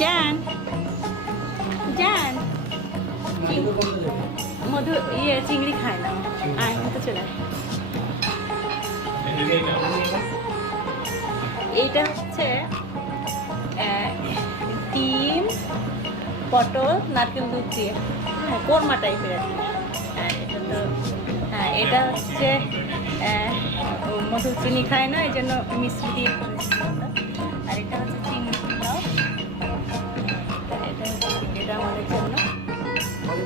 জান। জান। মধু ইয়ে চিংড়ি খায় না। আয় মতো চলে। এইটা হচ্ছে ডিম পটল, নারকেল দুধ দিয়ে। হ্যাঁ কোরমা টাইপের আর হ্যাঁ এটা তো হ্যাঁ এটা হচ্ছে মধু চিনি খায় না, এই জন্য মিশ্রি দিয়ে।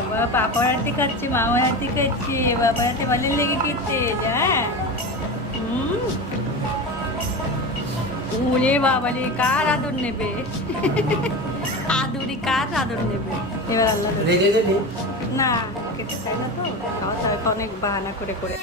বাবা পাপার হাতে খাচ্ছে মামার হাতে খাচ্ছে বাবার হাতে ভালো লেগে খেতে যা। হুম। ওরে বাবা রে কার আদর নেবে? আদরি কার আদর নেবে? এবার আল্লাহ। না খেতে চাই না তো অনেক বাহানা করে করে।